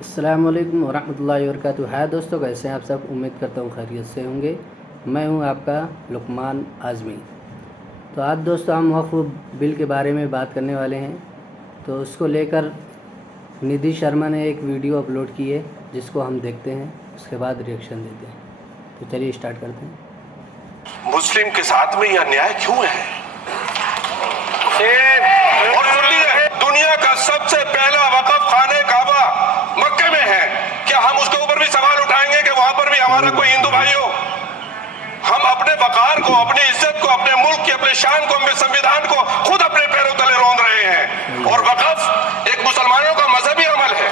अस्सलाम वालेकुम वरहमतुल्लाहि वबरकातुहू। हाय दोस्तों, कैसे हैं आप सब? उम्मीद करता हूँ खैरियत से होंगे। मैं हूँ आपका लुकमान आज़मी। तो आज दोस्तों हम वक्फ बिल के बारे में बात करने वाले हैं। तो उसको लेकर निधि शर्मा ने एक वीडियो अपलोड की है, जिसको हम देखते हैं, उसके बाद रिएक्शन देते हैं। तो चलिए स्टार्ट करते हैं। मुस्लिम के साथ में यह अन्याय क्यों है? और सुन लीजिए, दुनिया का सबसे पहला वक़फ़ खाने काबा मक्के में है। क्या हम उसके ऊपर भी सवाल उठाएंगे कि वहां पर भी हमारा कोई हिंदू भाई हो? हम अपने वकार को, अपनी इज्जत को, अपने मुल्क की, अपने शान को, अपने संविधान को खुद अपने पैरों तले रौंद रहे हैं। और वक़फ़ एक मुसलमानों का मजहबी अमल है,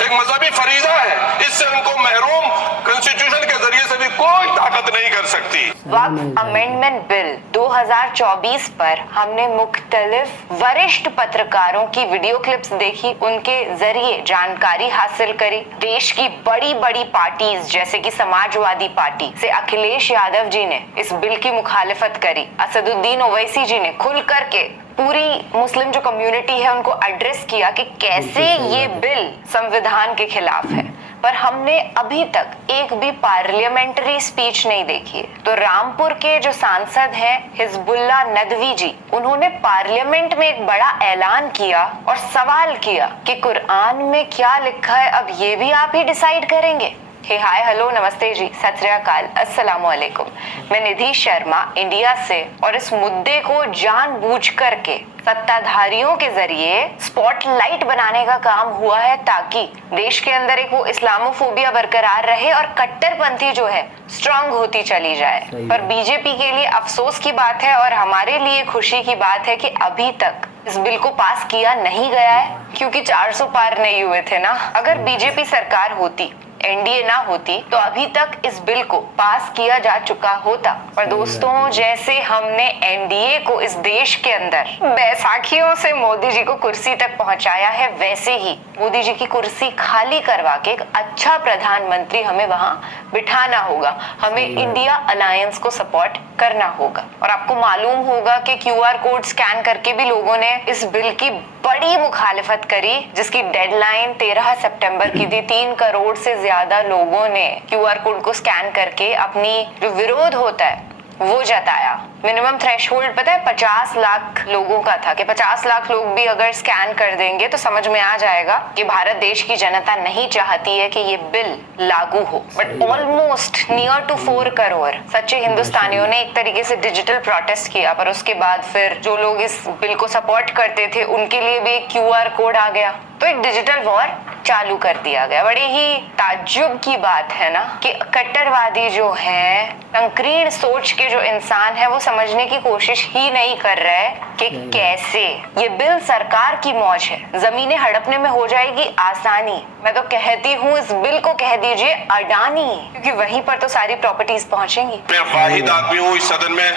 एक मजहबी फरीजा है। इससे उनको महरूम कॉन्स्टिट्यूशन के जरिए से भी कोई ताकत नहीं कर सकती। वक्फ अमेंडमेंट बिल 2024 पर हमने मुख्तलिफ वरिष्ठ पत्रकारों की वीडियो क्लिप्स देखी, उनके जरिए जानकारी हासिल करी। देश की बड़ी बड़ी पार्टीज जैसे कि समाजवादी पार्टी से अखिलेश यादव जी ने इस बिल की मुखालिफत करी। असदुद्दीन ओवैसी जी ने खुल करके पूरी मुस्लिम जो कम्युनिटी है उनको एड्रेस किया कि कैसे ये बिल संविधान के खिलाफ है। पर हमने अभी तक एक भी पार्लियामेंट्री स्पीच नहीं देखी है। तो रामपुर के जो सांसद हैं हिजबुल्ला नदवी जी, उन्होंने पार्लियामेंट में एक बड़ा ऐलान किया और सवाल किया कि कुरान में क्या लिखा है, अब ये भी आप ही डिसाइड करेंगे। हाय हेलो नमस्ते जी, सत श्री अकाल, अस्सलाम वालेकुम। मैं निधि शर्मा इंडिया से, और इस मुद्दे को जानबूझ करके सत्ताधारियों के जरिए स्पॉटलाइट बनाने का काम हुआ है, ताकि देश के अंदर एक वो इस्लामोफोबिया बरकरार रहे और कट्टरपंथी जो है स्ट्रांग होती चली जाए। पर बीजेपी के लिए अफसोस की बात है और हमारे लिए खुशी की बात है कि अभी तक इस बिल को पास किया नहीं गया है, क्योंकि 400 पार नहीं हुए थे ना। अगर बीजेपी सरकार होती, एनडीए ना होती, तो अभी तक इस बिल को पास किया जा चुका होता। पर दोस्तों, जैसे हमने एनडीए को इस देश के अंदर बैसाखियों से मोदी जी को कुर्सी तक पहुंचाया है, वैसे ही मोदी जी की कुर्सी खाली करवा के एक अच्छा प्रधानमंत्री हमें वहां बिठाना होगा। हमें इंडिया अलायंस को सपोर्ट करना होगा। और आपको मालूम होगा कि क्यूआर कोड स्कैन करके भी लोगों ने इस बिल की बड़ी मुखालिफत करी, जिसकी डेडलाइन 13 सितंबर की थी। 3 करोड़ से ज्यादा लोगों ने क्यूआर कोड को स्कैन करके अपनी जो विरोध होता है वो जताया। मिनिमम थ्रेशोल्ड पता है 50 लाख लोगों का था, कि 50 लाख लोग भी अगर स्कैन कर देंगे तो समझ में आ जाएगा कि भारत देश की जनता नहीं चाहती है कि ये बिल लागू हो। But almost near to 4 crore सच्चे हिंदुस्तानियों ने एक तरीके से डिजिटल प्रोटेस्ट किया। पर उसके बाद फिर जो लोग इस बिल को सपोर्ट करते थे उनके लिए भी एक क्यूआर कोड आ गया, तो एक डिजिटल वॉर चालू कर दिया गया। बड़ी ही ताज्जुब की बात है ना कि कट्टरवादी जो है, संकीर्ण सोच के जो इंसान है, वो समझने की कोशिश ही नहीं कर रहा है कि कैसे ये बिल सरकार की मौज है, जमीनें हड़पने में हो जाएगी आसानी। मैं तो कहती हूँ इस बिल को कह दीजिए अडानी, क्योंकि वहीं पर तो सारी प्रॉपर्टीज पहुंचेंगी। मैं वाहिद आदमी हूँ इस सदन में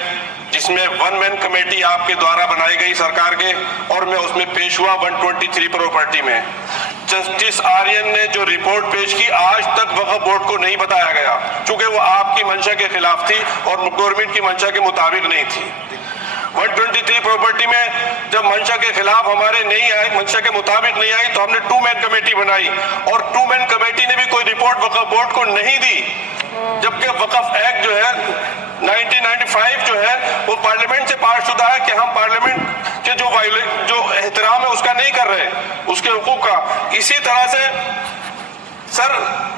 जिसमें 1 मैन कमेटी आपके द्वारा बनाई गई सरकार के, और मैं उसमें पेश हुआ 123 प्रॉपर्टी में। जस्टिस आर्यन ने जो रिपोर्ट पेश की, आज तक वक्फ बोर्ड को नहीं बताया गया, चूंकि वो आपकी मंशा के खिलाफ थी और गवर्नमेंट की मंशा के मुताबिक नहीं थी। 123 प्रॉपर्टी में जब मंशा के खिलाफ हमारे नहीं आई, मंशा के मुताबिक नहीं आई, तो हमने 2 मैन कमेटी बनाई, और 2 मैन कमेटी ने भी कोई रिपोर्ट वक्फ बोर्ड को नहीं दी। जबकि वक्फ एक्ट जो है 1995 जो है वो पार्लियामेंट से पास शुदा है, कि हम पार्लियामेंट के जो एहतराम है उसका नहीं कर रहे, उसके हुकूक का। इसी तरह से सर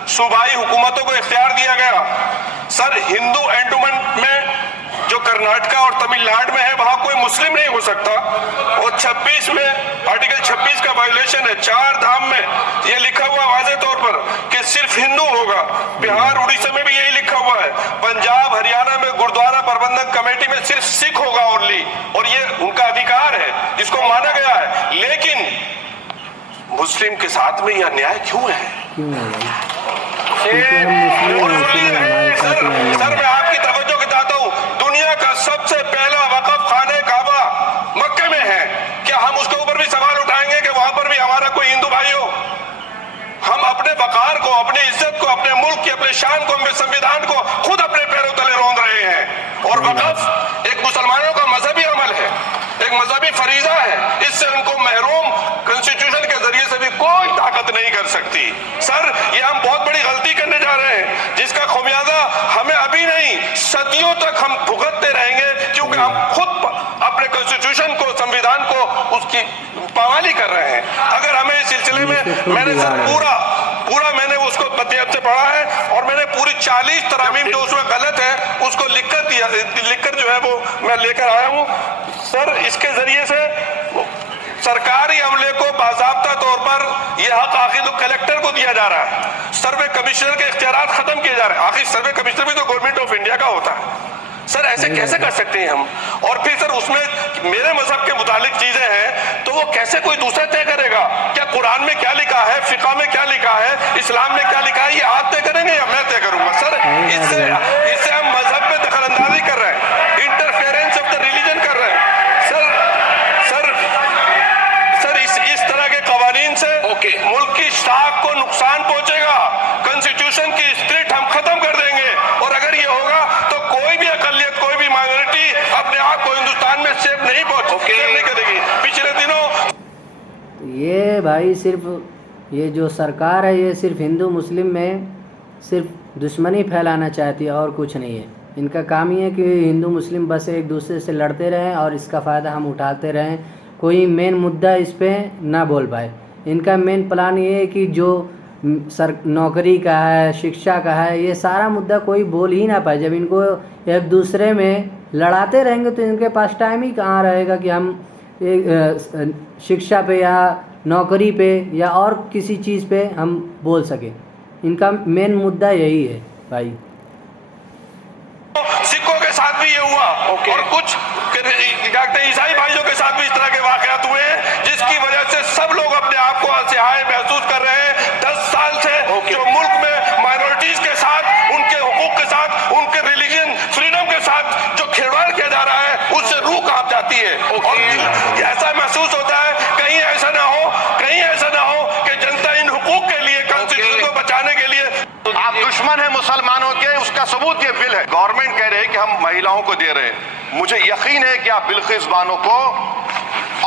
सूबाई हुकूमतों को इख्तियार दिया गया। सर हिंदू एंडोमेंट में जो कर्नाटका और तमिलनाडु में है, वहां कोई मुस्लिम नहीं हो सकता। और 26 में आर्टिकल 26 का वायोलेशन है। 4 धाम में ये लिखा हुआ वाज़े तौर पर कि सिर्फ हिंदू होगा। बिहार उड़ीसा में भी यही लिखा हुआ है। पंजाब हरियाणा में गुरुद्वारा प्रबंधक कमेटी में सिर्फ सिख होगा ओनली, और ये उनका अधिकार है जिसको माना गया है। लेकिन मुस्लिम के साथ में यह अन्याय क्यों है? सर मैं आपकी तवज्जो के चाहता हूँ, दुनिया का सबसे पहला वक़फ़ खाने काबा मक्के में है। क्या हम उसके ऊपर भी सवाल उठाएंगे कि वहां पर भी हमारा कोई हिंदू भाई हो? हम अपने वकार को, अपनी इज्जत को, अपने मुल्क की, अपने शान को, अपने संविधान को खुद अपने पैरों तले रौंद रहे हैं। और वक़फ़ एक मुसलमानों का मजहबी अमल है, एक एक मजहबी फरीजा है, इससे उनको महरूम कॉन्स्टिट्यूशन के जरिए से भी कोई ताकत नहीं कर सकती। सर, ये हम बहुत बड़ी गलती करने जा रहे हैं, जिसका खुमियाजा हमें अभी नहीं सदियों तक हम भुगतते रहेंगे, क्योंकि हम खुद अपने कॉन्स्टिट्यूशन को, संविधान को, उसकी पामाली कर रहे हैं। अगर हमें इस सिलसिले में मैंने सर पूरा मैंने उसको बदनीयत से पढ़ा है और मैंने पूरी 40 तरामीम जो उसमें गलत है उसको लिखकर जो है वो मैं लेकर आया हूँ। सर, इसके जरिए से सरकारी अमले को बाज़ाब्ता तौर पर यह हक आखिर तो कलेक्टर को दिया जा रहा है, सर्वे कमिश्नर के इख्तियारात खत्म किए जा रहे हैं। आखिर सर्वे कमिश्नर भी तो गवर्नमेंट ऑफ इंडिया का होता है। सर, ऐसे कैसे कर सकते हैं हम? और फिर सर उसमें मेरे मजहब के मुतालिक चीजें हैं, तो वो कैसे कोई दूसरा तय करेगा? क्या कुरान में क्या लिखा है, फिक़ा में क्या लिखा है, इस्लाम में क्या लिखा है, ये आप तय करेंगे या मैं तय करूंगा? सर, इससे हम मजहब पे दखलंदाजी कर रहे हैं, इंटरफेरेंस ऑफ द रिलीजन कर रहे हैं। सर इस तरह के कवानीन से मुल्क की शाख को नुकसान पहुंचेगा। कॉन्स्टिट्यूशन की स्पिरिट हम खत्म कर देंगे, और अगर ये होगा तो कोई भी अकलियत, कोई भी माइनॉरिटी अपने आप को हिंदुस्तान में सेफ नहीं करेगी। पिछले दिनों ये भाई सिर्फ ये जो सरकार है ये सिर्फ हिंदू मुस्लिम में सिर्फ दुश्मनी फैलाना चाहती है और कुछ नहीं है। इनका काम ही है कि हिंदू मुस्लिम बस एक दूसरे से लड़ते रहें और इसका फ़ायदा हम उठाते रहें, कोई मेन मुद्दा इस पर ना बोल पाए। इनका मेन प्लान ये है कि जो नौकरी का है, शिक्षा का है, ये सारा मुद्दा कोई बोल ही ना पाए। जब इनको एक दूसरे में लड़ाते रहेंगे तो इनके पास टाइम ही कहाँ रहेगा कि हम शिक्षा पे या नौकरी पे या और किसी चीज़ पे हम बोल सकें। इनका मेन मुद्दा यही है भाई। सिखों के साथ भी ये हुआ और कुछ ईसाई भाइयों के साथ भी इस तरह के वाकयात हुए हैं, जिसकी वजह से सब लोग अपने आप को असहाय महसूस कर रहे हैं। 10 साल से जो मुल्क में माइनॉरिटीज के साथ, उनके हुकूक के साथ, उनके रिलीजन फ्रीडम के साथ जो खिलवाड़ किया जा रहा है, उससे रूह कांप जाती है। और ऐसा महसूस होता है कहीं ऐसा ना हो कि जनता इन हुकूक के लिए, कॉन्स्टिट्यूशन को बचाने के लिए आप दुश्मन है मुसलमानों के, उसका सबूत ये बिल है। गवर्नमेंट कह रही है कि हम महिलाओं को दे रहे हैं। मुझे यकीन है कि आप बिल्किस बानो को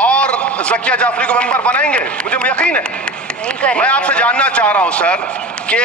और ज़किया जाफरी को मेंबर बनाएंगे, मुझे यकीन है। मैं आपसे जानना चाह रहा हूं सर कि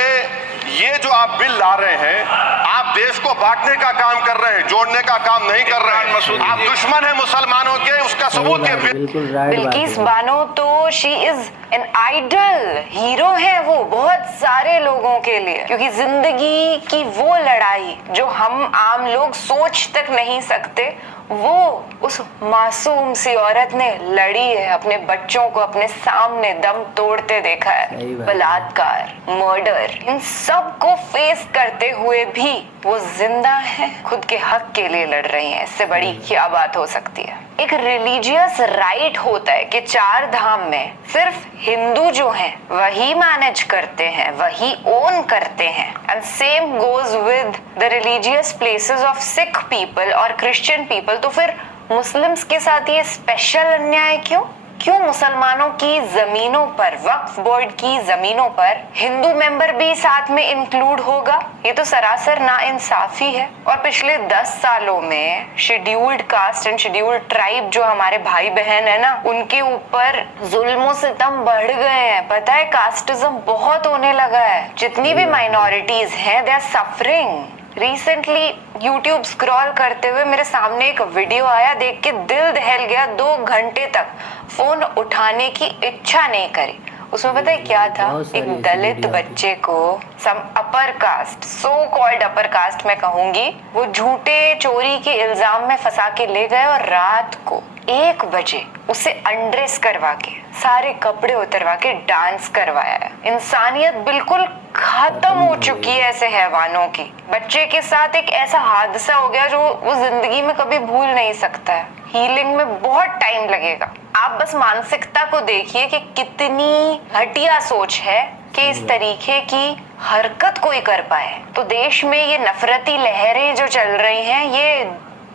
ये जो आप बिल ला रहे हैं, आप देश को बांटने का काम कर रहे हैं, जोड़ने का काम नहीं कर रहे हैं। आप दुश्मन है मुसलमानों के, उसका सबूत ये बिल। बिल्किस बानो तो she is an idol, hero है वो बहुत सारे लोगों के लिए, क्योंकि जिंदगी की वो लड़ाई जो हम आम लोग सोच तक नहीं सकते, वो उस मासूम सी औरत ने लड़ी है। अपने बच्चों को अपने सामने दम तोड़ते देखा है, बलात्कार, मर्डर, इन सब को फेस करते हुए भी वो जिंदा है, खुद के हक के लिए लड़ रही हैं। इससे बड़ी क्या बात हो सकती है? एक रिलीजियस राइट होता है कि 4 धाम में सिर्फ हिंदू जो हैं वही मैनेज करते हैं, वही ओन करते हैं। And same goes with the religious places of Sikh people और क्रिश्चियन पीपल। तो फिर मुस्लिम्स के साथ ये स्पेशल अन्याय क्यों? क्यों मुसलमानों की जमीनों पर, वक्फ बोर्ड की जमीनों पर हिंदू मेंबर भी साथ में इंक्लूड होगा? ये तो सरासर नाइंसाफी है। और पिछले 10 सालों में scheduled caste and scheduled tribe जो हमारे भाई बहन है ना, उनके ऊपर जुल्मों सितम बढ़ गए हैं। पता है, कास्टिज्म बहुत होने लगा है। जितनी भी माइनॉरिटीज हैं, they are suffering. Recently YouTube scroll करते हुए मेरे सामने एक वीडियो आया, देख के दिल दहल गया। 2 घंटे तक फोन उठाने की इच्छा नहीं करी। उसमें पता है क्या था? एक दलित बच्चे को some upper caste, so called upper caste मैं कहूंगी, वो झूठे चोरी के इल्जाम में फंसा के ले गए और रात को 1 बजे उसे अनड्रेस करवा के, सारे कपड़े उतरवा के डांस करवाया है। इंसानियत बिल्कुल खत्म हो चुकी है ऐसे हैवानों की। बच्चे के साथ एक ऐसा हादसा हो गया जो वो जिंदगी में कभी भूल नहीं सकता है। हीलिंग में बहुत टाइम लगेगा। आप बस मानसिकता को देखिए कि कितनी घटिया सोच है कि इस तरीके की हरकत कोई कर पाए। तो देश में ये नफरती लहरें जो चल रही हैं, ये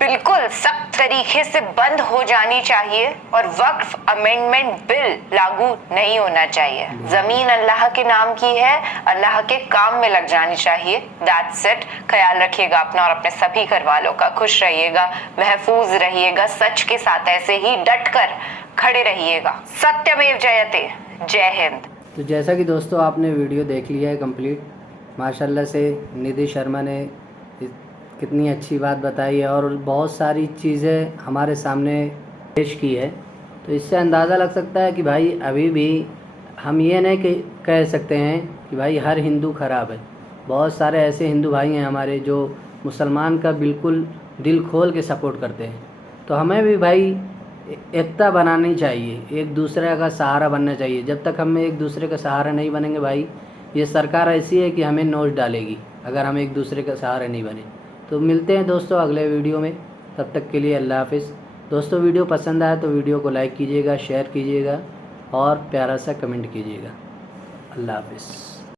बिल्कुल सख्त तरीके से बंद हो जानी चाहिए और वक्फ अमेंडमेंट बिल लागू नहीं होना चाहिए। जमीन अल्लाह के नाम की है, अल्लाह के काम में लग जानी चाहिए। That's it. ख्याल रखिएगा अपना और अपने सभी घर वालों का। खुश रहिएगा, महफूज रहिएगा, सच के साथ ऐसे ही डट कर खड़े रहिएगा। सत्यमेव जयते। जय हिंद। तो जैसा कि दोस्तों आपने वीडियो देख लिया है कंप्लीट, माशाल्लाह से निधि शर्मा ने कितनी अच्छी बात बताई है और बहुत सारी चीज़ें हमारे सामने पेश की है। तो इससे अंदाज़ा लग सकता है कि भाई अभी भी हम ये नहीं कह सकते हैं कि भाई हर हिंदू ख़राब है। बहुत सारे ऐसे हिंदू भाई हैं हमारे जो मुसलमान का बिल्कुल दिल खोल के सपोर्ट करते हैं। तो हमें भी भाई एकता बनानी चाहिए, एक दूसरे का सहारा बनना चाहिए। जब तक हम एक दूसरे का सहारा नहीं बनेंगे भाई, ये सरकार ऐसी है कि हमें नोच डालेगी अगर हम एक दूसरे का सहारा नहीं बने। तो मिलते हैं दोस्तों अगले वीडियो में, तब तक के लिए अल्लाह हाफिज़। दोस्तों वीडियो पसंद आया तो वीडियो को लाइक कीजिएगा, शेयर कीजिएगा और प्यारा सा कमेंट कीजिएगा। अल्लाह हाफिज़।